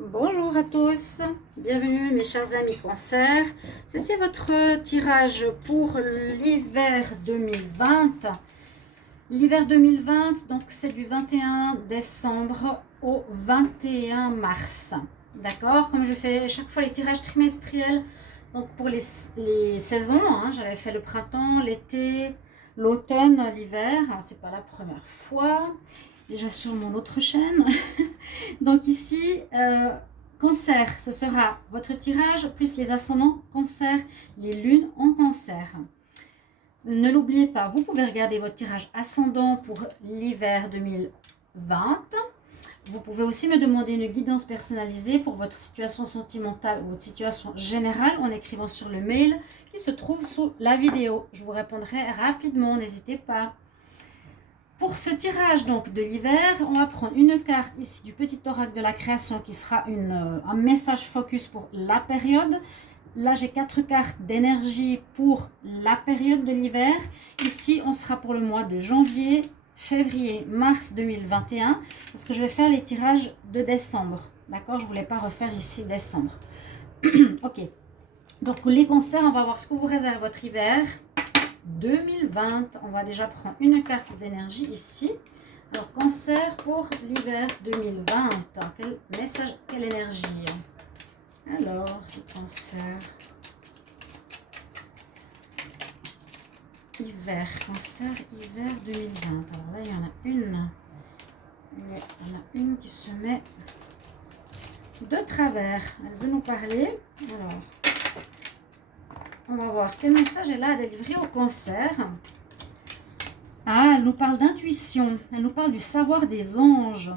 Bonjour à tous, bienvenue mes chers amis Cancer. Ceci est votre tirage pour l'hiver 2020. L'hiver 2020, donc c'est du 21 décembre au 21 mars. D'accord? Comme je fais chaque fois les tirages trimestriels, donc pour les saisons, j'avais fait le printemps, l'été, l'automne, l'hiver. C'est pas la première fois. Déjà sur mon autre chaîne. Donc ici, Cancer, ce sera votre tirage plus les ascendants Cancer, les lunes en Cancer. Ne l'oubliez pas, vous pouvez regarder votre tirage ascendant pour l'hiver 2020. Vous pouvez aussi me demander une guidance personnalisée pour votre situation sentimentale ou votre situation générale en écrivant sur le mail qui se trouve sous la vidéo. Je vous répondrai rapidement, n'hésitez pas. Pour ce tirage donc de l'hiver, on va prendre une carte ici du petit oracle de la création qui sera un message focus pour la période. Là, j'ai 4 cartes d'énergie pour la période de l'hiver. Ici, on sera pour le mois de janvier, février, mars 2021 parce que je vais faire les tirages de décembre. D'accord? Je ne voulais pas refaire ici décembre. Ok. Donc, les cancers, on va voir ce que vous réserve votre hiver 2020. On va déjà prendre une carte d'énergie ici. Alors, Cancer pour l'hiver 2020. Quel message, quelle énergie? Alors, Cancer. Hiver, Cancer, hiver 2020. Alors là, il y en a une. Il y en a une qui se met de travers. Elle veut nous parler. Alors, on va voir quel message elle a à délivrer au Cancer. Ah, elle nous parle d'intuition. Elle nous parle du savoir des anges.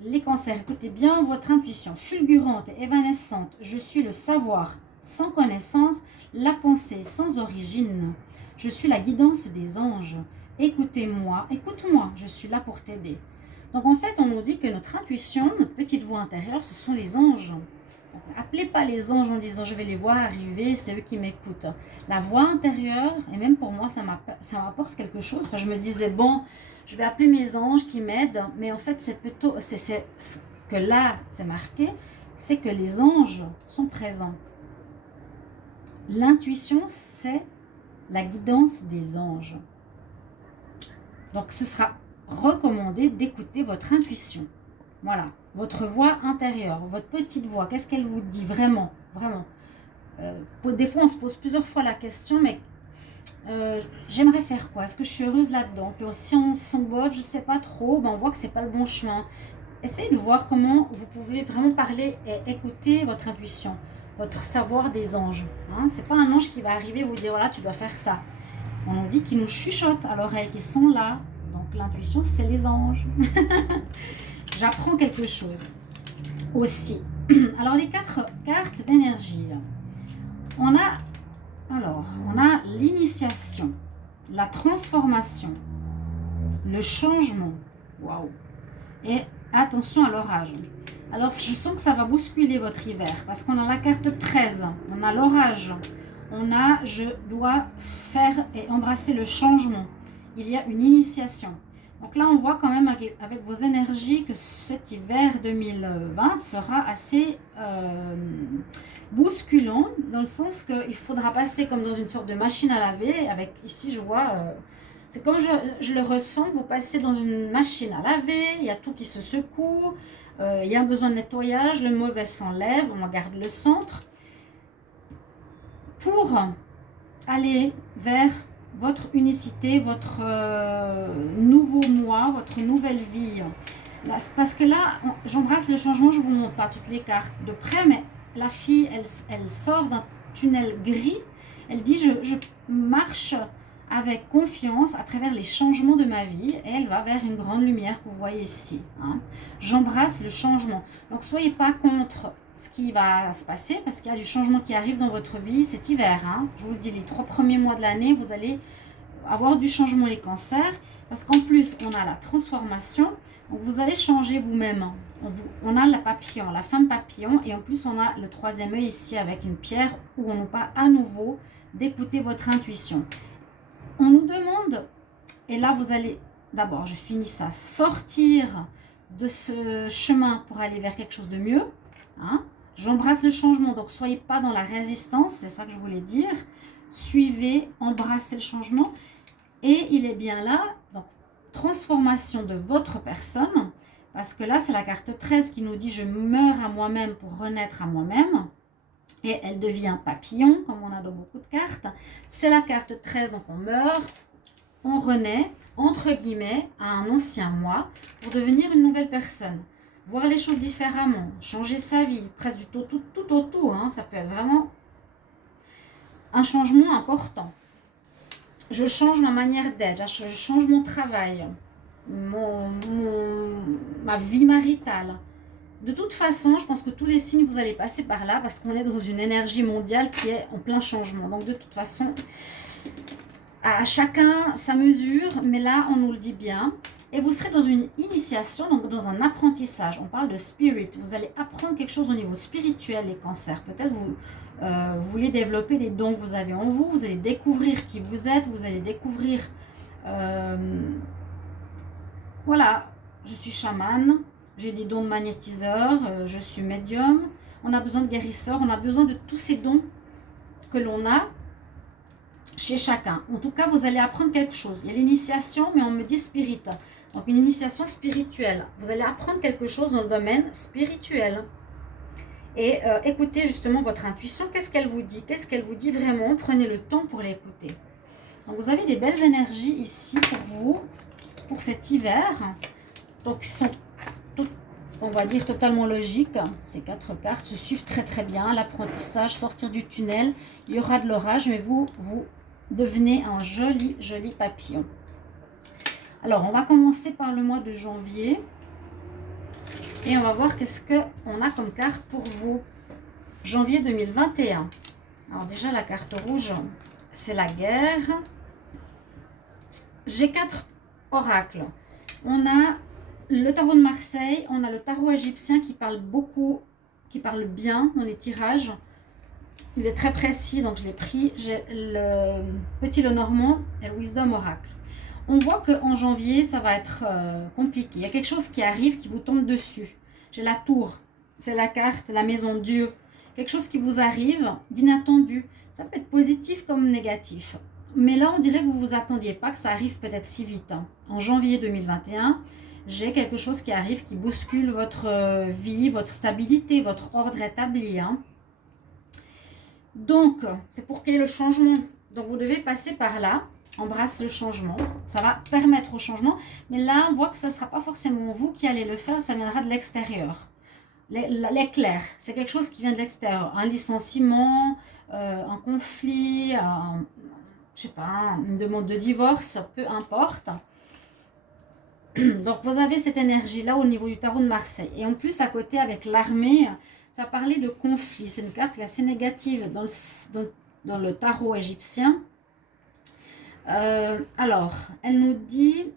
Les Cancers, écoutez bien votre intuition. Fulgurante et évanescente, je suis le savoir sans connaissance, la pensée sans origine. Je suis la guidance des anges. Écoutez-moi, écoute-moi, je suis là pour t'aider. Donc en fait, on nous dit que notre intuition, notre petite voix intérieure, ce sont les anges. Appelez pas les anges en disant je vais les voir arriver, c'est eux qui m'écoutent. La voix intérieure, et même pour moi ça m'apporte quelque chose. Quand je me disais bon, je vais appeler mes anges qui m'aident, mais en fait c'est plutôt, c'est ce que là c'est marqué, c'est que les anges sont présents. L'intuition c'est la guidance des anges. Donc ce sera recommandé d'écouter votre intuition. Voilà, votre voix intérieure, votre petite voix, qu'est-ce qu'elle vous dit vraiment, vraiment. Des fois, on se pose plusieurs fois la question, mais j'aimerais faire quoi? Est-ce que je suis heureuse là-dedans? Puis si on s'en bof, je ne sais pas trop, ben on voit que c'est pas le bon chemin. Essayez de voir comment vous pouvez vraiment parler et écouter votre intuition, votre savoir des anges. C'est pas un ange qui va arriver et vous dire voilà, tu dois faire ça. On nous dit qu'ils nous chuchotent à l'oreille, qu'ils sont là. Donc l'intuition, c'est les anges. J'apprends quelque chose aussi. Alors, les 4 cartes d'énergie. On a l'initiation, la transformation, le changement. Waouh! Et attention à l'orage. Alors, je sens que ça va bousculer votre hiver parce qu'on a la carte 13, on a l'orage, on a je dois faire et embrasser le changement. Il y a une initiation. Donc là, on voit quand même avec vos énergies que cet hiver 2020 sera assez bousculant, dans le sens qu'il faudra passer comme dans une sorte de machine à laver. Avec ici, je vois, c'est comme je le ressens, vous passez dans une machine à laver, il y a tout qui se secoue, il y a un besoin de nettoyage, le mauvais s'enlève, on garde le centre, pour aller vers votre unicité, votre nouveau moi, votre nouvelle vie. Là, parce que là, j'embrasse le changement, je ne vous montre pas toutes les cartes de près, mais la fille, elle sort d'un tunnel gris. Elle dit, je marche avec confiance à travers les changements de ma vie et elle va vers une grande lumière que vous voyez ici. J'embrasse le changement. Donc, soyez pas contre ce qui va se passer parce qu'il y a du changement qui arrive dans votre vie cet hiver. Je vous le dis, les 3 premiers mois de l'année, vous allez avoir du changement, les cancers, parce qu'en plus, on a la transformation. Donc, vous allez changer vous-même. On a la papillon, la femme papillon, et en plus, on a le 3e œil ici avec une pierre où on nous parle à nouveau d'écouter votre intuition. On nous demande, et là, vous allez, d'abord, je finis ça, sortir de ce chemin pour aller vers quelque chose de mieux. Hein? J'embrasse le changement, donc soyez pas dans la résistance, c'est ça que je voulais dire. Suivez, embrassez le changement. Et il est bien là, donc transformation de votre personne, parce que là c'est la carte 13 qui nous dit je meurs à moi-même pour renaître à moi-même. Et elle devient papillon, comme on a dans beaucoup de cartes. C'est la carte 13, donc on meurt, on renaît, entre guillemets, à un ancien moi, pour devenir une nouvelle personne. Voir les choses différemment, changer sa vie, presque du tout au tout, hein, ça peut être vraiment un changement important. Je change ma manière d'être, je change mon travail, ma vie maritale. De toute façon, je pense que tous les signes, vous allez passer par là parce qu'on est dans une énergie mondiale qui est en plein changement. Donc de toute façon, à chacun sa mesure, mais là, on nous le dit bien. Et vous serez dans une initiation, donc dans un apprentissage. On parle de spirit. Vous allez apprendre quelque chose au niveau spirituel, les cancers. Peut-être vous voulez développer des dons que vous avez en vous. Vous allez découvrir qui vous êtes. Vous allez découvrir... voilà, je suis chamane. J'ai des dons de magnétiseur. Je suis médium. On a besoin de guérisseur. On a besoin de tous ces dons que l'on a chez chacun. En tout cas, vous allez apprendre quelque chose. Il y a l'initiation, mais on me dit spirit. Donc, une initiation spirituelle. Vous allez apprendre quelque chose dans le domaine spirituel. Et écoutez justement votre intuition. Qu'est-ce qu'elle vous dit? Qu'est-ce qu'elle vous dit vraiment? Prenez le temps pour l'écouter. Donc, vous avez des belles énergies ici pour vous, pour cet hiver. Donc, ils sont, on va dire, totalement logiques. Ces 4 cartes se suivent très très bien. L'apprentissage, sortir du tunnel. Il y aura de l'orage, mais vous devenez un joli papillon. Alors, on va commencer par le mois de janvier. Et on va voir qu'est-ce qu'on a comme carte pour vous. Janvier 2021. Alors déjà, la carte rouge, c'est la guerre. J'ai 4 oracles. On a le tarot de Marseille. On a le tarot égyptien qui parle beaucoup, qui parle bien dans les tirages. Il est très précis, donc je l'ai pris. J'ai le petit Lenormand et le Wisdom Oracle. On voit qu'en janvier, ça va être compliqué. Il y a quelque chose qui arrive, qui vous tombe dessus. J'ai la tour, c'est la carte, la maison Dieu. Quelque chose qui vous arrive d'inattendu. Ça peut être positif comme négatif. Mais là, on dirait que vous ne vous attendiez pas que ça arrive peut-être si vite. Hein. En janvier 2021, j'ai quelque chose qui arrive, qui bouscule votre vie, votre stabilité, votre ordre établi. Hein. Donc, c'est pour qu'il y ait le changement. Donc, vous devez passer par là. Embrasse le changement. Ça va permettre au changement. Mais là, on voit que ce ne sera pas forcément vous qui allez le faire. Ça viendra de l'extérieur. L'éclair, c'est quelque chose qui vient de l'extérieur. Un licenciement, un conflit, je sais pas, une demande de divorce, peu importe. Donc, vous avez cette énergie-là au niveau du tarot de Marseille. Et en plus, à côté, avec l'armée, ça parlait de conflit. C'est une carte qui est assez négative dans le tarot égyptien. Alors, elle nous dit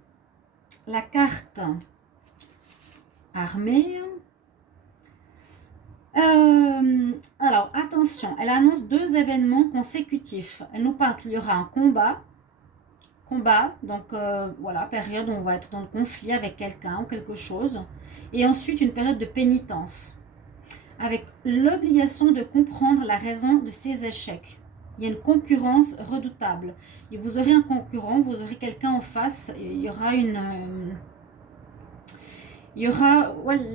la carte armée. Alors, attention, elle annonce 2 événements consécutifs. Elle nous parle qu'il y aura un combat, donc voilà, période où on va être dans le conflit avec quelqu'un ou quelque chose. Et ensuite, une période de pénitence, avec l'obligation de comprendre la raison de ses échecs. Il y a une concurrence redoutable. Et vous aurez un concurrent, vous aurez quelqu'un en face. Il y aura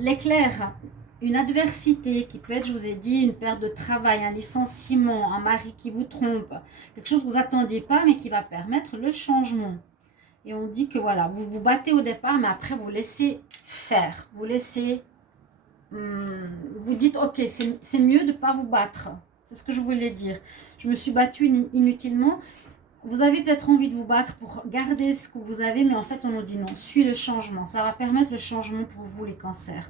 l'éclair, une adversité qui peut être, je vous ai dit, une perte de travail, un licenciement, un mari qui vous trompe. Quelque chose que vous n'attendiez pas, mais qui va permettre le changement. Et on dit que voilà, vous vous battez au départ, mais après vous laissez faire. Vous laissez... vous dites, ok, c'est mieux de ne pas vous battre. C'est ce que je voulais dire. Je me suis battue inutilement. Vous avez peut-être envie de vous battre pour garder ce que vous avez, mais en fait, on nous dit non. Suis le changement. Ça va permettre le changement pour vous, les cancers.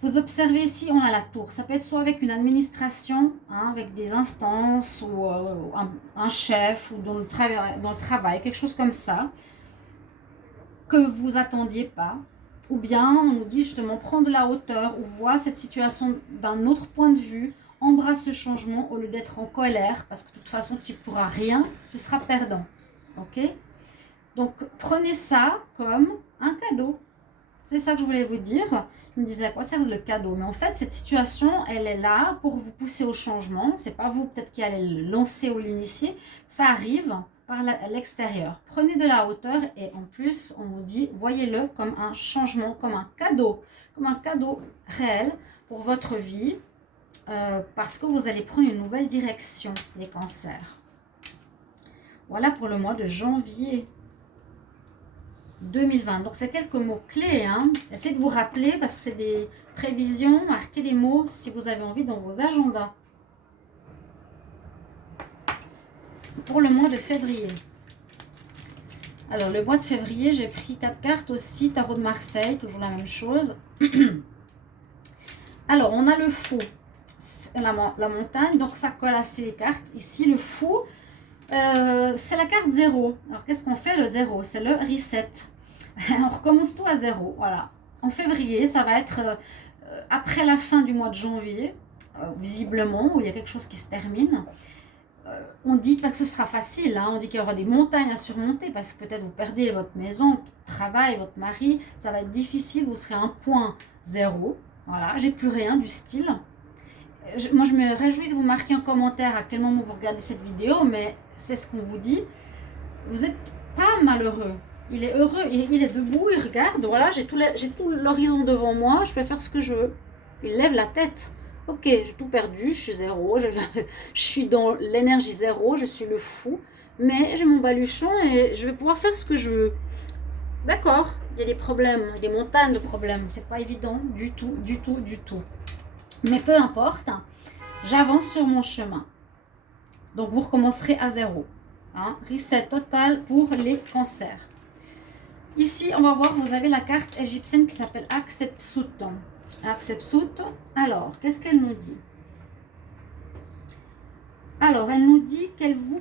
Vous observez ici, on a la tour. Ça peut être soit avec une administration, hein, avec des instances, ou un chef, ou dans le travail, quelque chose comme ça, que vous attendiez pas. Ou bien, on nous dit justement, prendre de la hauteur, ou voir cette situation d'un autre point de vue, embrasse ce changement au lieu d'être en colère, parce que de toute façon, tu ne pourras rien, tu seras perdant. Ok? Donc, prenez ça comme un cadeau. C'est ça que je voulais vous dire. Je me disais à quoi sert le cadeau. Mais en fait, cette situation, elle est là pour vous pousser au changement. C'est pas vous peut-être qui allez le lancer ou l'initier. Ça arrive par l'extérieur. Prenez de la hauteur et en plus, on vous dit, voyez-le comme un changement, comme un cadeau réel pour votre vie parce que vous allez prendre une nouvelle direction, les cancers. Voilà pour le mois de janvier 2020. Donc, c'est quelques mots-clés. Hein. Essayez de vous rappeler parce que c'est des prévisions. Marquez des mots si vous avez envie dans vos agendas. Pour le mois de février. Alors, le mois de février, j'ai pris 4 cartes aussi. Tarot de Marseille, toujours la même chose. Alors, on a le fou, la montagne. Donc, ça colle assez les cartes. Ici, le fou, c'est la carte 0. Alors, qu'est-ce qu'on fait le 0? C'est le reset. On recommence tout à 0. Voilà. En février, ça va être après la fin du mois de janvier, visiblement, où il y a quelque chose qui se termine. On dit pas que ce sera facile, hein. On dit qu'il y aura des montagnes à surmonter parce que peut-être vous perdez votre maison, votre travail, votre mari. Ça va être difficile, vous serez à un point 0. Voilà, j'ai plus rien du style. Moi, je me réjouis de vous marquer en commentaire à quel moment vous regardez cette vidéo, mais c'est ce qu'on vous dit. Vous n'êtes pas malheureux. Il est heureux, il est debout, il regarde. Voilà, j'ai tout l'horizon devant moi, je peux faire ce que je veux. Il lève la tête. Ok, j'ai tout perdu, je suis 0, je suis dans l'énergie 0, je suis le fou, mais j'ai mon baluchon et je vais pouvoir faire ce que je veux. D'accord, il y a des problèmes, des montagnes de problèmes, c'est pas évident du tout, du tout, du tout. Mais peu importe, j'avance sur mon chemin. Donc vous recommencerez à 0. Hein, reset total pour les cancers. Ici, on va voir, vous avez la carte égyptienne qui s'appelle Hatshepsut. Hatshepsut. Alors, qu'est-ce qu'elle nous dit? Alors, elle nous dit qu'elle vous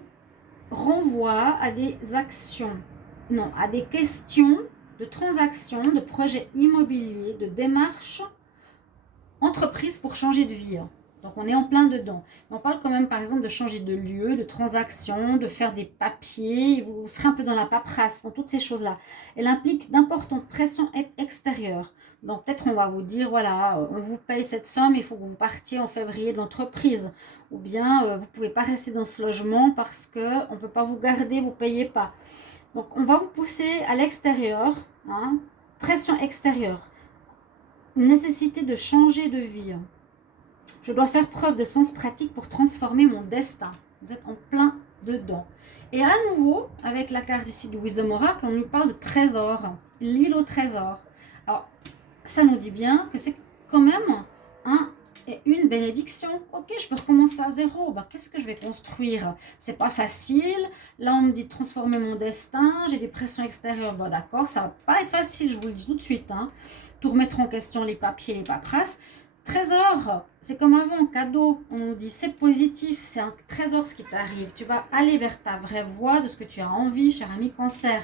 renvoie à des actions, non, à des questions de transactions, de projets immobiliers, de démarches, entreprises pour changer de vie. Donc, on est en plein dedans. On parle quand même, par exemple, de changer de lieu, de transaction, de faire des papiers. Vous serez un peu dans la paperasse, dans toutes ces choses-là. Elle implique d'importantes pressions extérieures. Donc, peut-être on va vous dire, voilà, on vous paye cette somme, il faut que vous partiez en février de l'entreprise. Ou bien, vous ne pouvez pas rester dans ce logement parce qu'on ne peut pas vous garder, vous ne payez pas. Donc, on va vous pousser à l'extérieur, hein, pression extérieure. Nécessité de changer de vie. Je dois faire preuve de sens pratique pour transformer mon destin. Vous êtes en plein dedans. Et à nouveau, avec la carte ici du Wisdom Oracle, on nous parle de trésor, l'île au trésor. Alors, ça nous dit bien que c'est quand même une bénédiction. Ok, je peux recommencer à 0. Bah, qu'est-ce que je vais construire? C'est pas facile. Là, on me dit de transformer mon destin. J'ai des pressions extérieures. Bah, d'accord, ça va pas être facile, je vous le dis tout de suite. Hein. Tout remettre en question les papiers, les paperasses. Trésor, c'est comme avant, cadeau, on nous dit c'est positif, c'est un trésor ce qui t'arrive. Tu vas aller vers ta vraie voie de ce que tu as envie, cher ami cancer.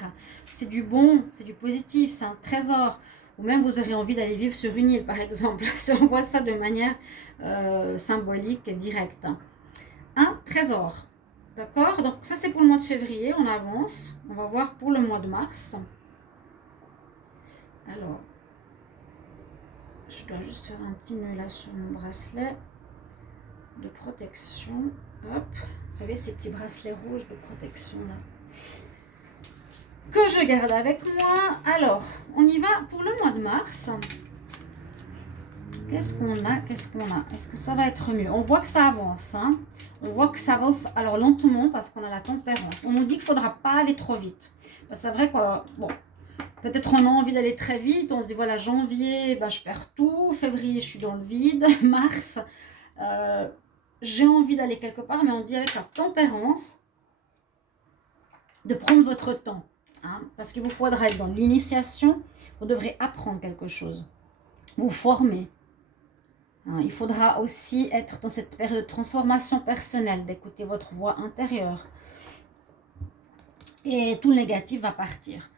C'est du bon, c'est du positif, c'est un trésor. Ou même vous aurez envie d'aller vivre sur une île par exemple, si on voit ça de manière symbolique et directe. Un trésor, d'accord? Donc ça c'est pour le mois de février, on avance. On va voir pour le mois de mars. Alors... je dois juste faire un petit nœud là sur mon bracelet de protection. Hop, vous savez ces petits bracelets rouges de protection là que je garde avec moi. Alors, on y va pour le mois de mars. Qu'est-ce qu'on a? Est-ce que ça va être mieux? On voit que ça avance. Hein. On voit que ça avance alors lentement parce qu'on a la tempérance. On nous dit qu'il ne faudra pas aller trop vite. C'est vrai que, bon, peut-être on a envie d'aller très vite. On se dit, voilà, janvier, ben, je perds tout. Février, je suis dans le vide. Mars, j'ai envie d'aller quelque part. Mais on dit avec la tempérance de prendre votre temps. Hein, parce qu'il vous faudra être dans l'initiation. Vous devrez apprendre quelque chose. Vous former. Hein, il faudra aussi être dans cette période de transformation personnelle. D'écouter votre voix intérieure. Et tout le négatif va partir.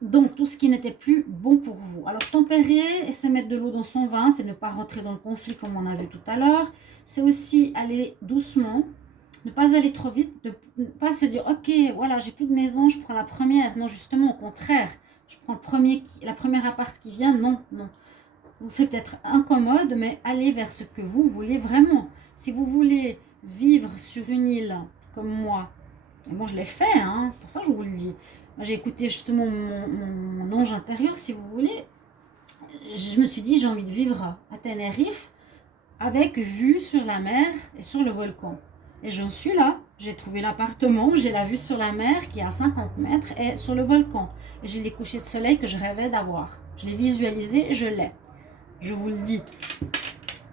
Donc, tout ce qui n'était plus bon pour vous. Alors, tempérer et se mettre de l'eau dans son vin, c'est ne pas rentrer dans le conflit comme on a vu tout à l'heure. C'est aussi aller doucement, ne pas aller trop vite, ne pas se dire, ok, voilà, j'ai plus de maison, je prends la première. Non, justement, au contraire, je prends la première appart qui vient. Non, non. Vous serez peut-être incommode, mais allez vers ce que vous voulez vraiment. Si vous voulez vivre sur une île comme moi, et moi je l'ai fait, hein, c'est pour ça que je vous le dis. J'ai écouté justement mon ange intérieur, si vous voulez. Je me suis dit, j'ai envie de vivre à Tenerife avec vue sur la mer et sur le volcan. Et j'en suis là. J'ai trouvé l'appartement, j'ai la vue sur la mer qui est à 50 mètres et sur le volcan. Et j'ai les couchers de soleil que je rêvais d'avoir. Je l'ai visualisé et je l'ai. Je vous le dis.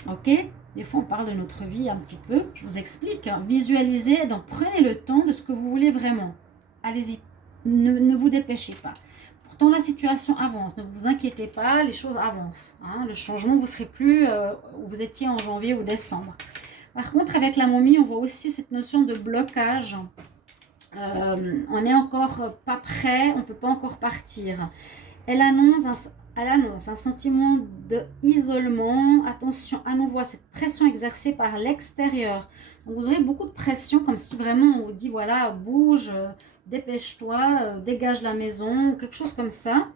Ok? Des fois, on parle de notre vie un petit peu. Je vous explique. Visualisez, donc prenez le temps de ce que vous voulez vraiment. Allez-y. Ne vous dépêchez pas. Pourtant, la situation avance. Ne vous inquiétez pas, les choses avancent. Hein. Le changement, vous ne serez plus où vous étiez en janvier ou décembre. Par contre, avec la momie, on voit aussi cette notion de blocage. On n'est encore pas prêt, on ne peut pas encore partir. Elle annonce un sentiment d'isolement. Attention à nouveau à cette pression exercée par l'extérieur. Donc vous aurez beaucoup de pression, comme si vraiment on vous dit, voilà, bouge, dépêche-toi, dégage la maison, quelque chose comme ça.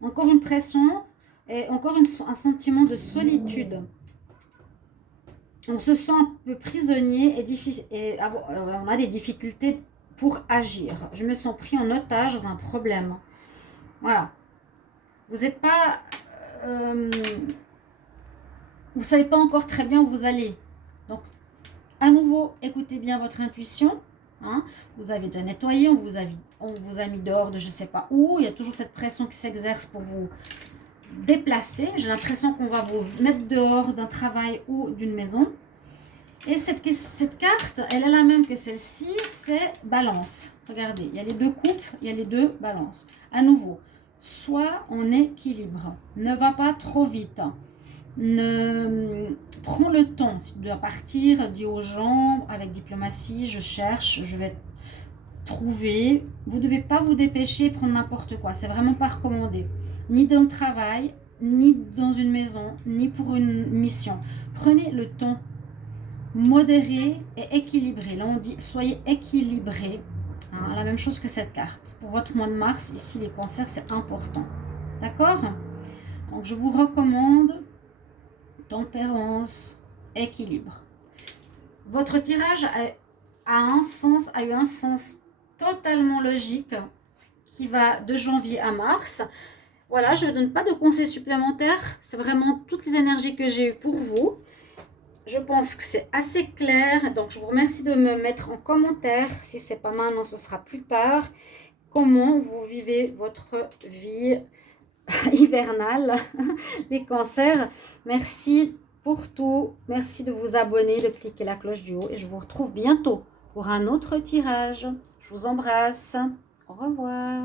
Encore une pression et encore un sentiment de solitude. On se sent un peu prisonnier et on a des difficultés pour agir. Je me sens pris en otage dans un problème. Voilà. Vous n'êtes pas... vous ne savez pas encore très bien où vous allez. Donc, à nouveau, écoutez bien votre intuition. Hein. Vous avez déjà nettoyé, on vous a mis dehors de je ne sais pas où. Il y a toujours cette pression qui s'exerce pour vous déplacer. J'ai l'impression qu'on va vous mettre dehors d'un travail ou d'une maison. Et cette carte, elle est la même que celle-ci, c'est balance. Regardez, il y a les deux coupes, il y a les deux balances. À nouveau, sois en équilibre. Ne va pas trop vite. Prends le temps. Si tu dois partir, dis aux gens avec diplomatie, je cherche, je vais trouver. Vous ne devez pas vous dépêcher, prendre n'importe quoi. C'est vraiment pas recommandé. Ni dans le travail, ni dans une maison, ni pour une mission. Prenez le temps. Modéré et équilibré. Là, on dit soyez équilibré. Hein, la même chose que cette carte. Pour votre mois de mars, ici, les cancers, c'est important. D'accord? Donc, je vous recommande tempérance, équilibre. Votre tirage a eu un sens totalement logique qui va de janvier à mars. Voilà, je ne donne pas de conseils supplémentaires. C'est vraiment toutes les énergies que j'ai eues pour vous. Je pense que c'est assez clair, donc je vous remercie de me mettre en commentaire, si ce n'est pas maintenant, ce sera plus tard, comment vous vivez votre vie hivernale, les cancers. Merci pour tout, merci de vous abonner, de cliquer la cloche du haut et je vous retrouve bientôt pour un autre tirage. Je vous embrasse, au revoir.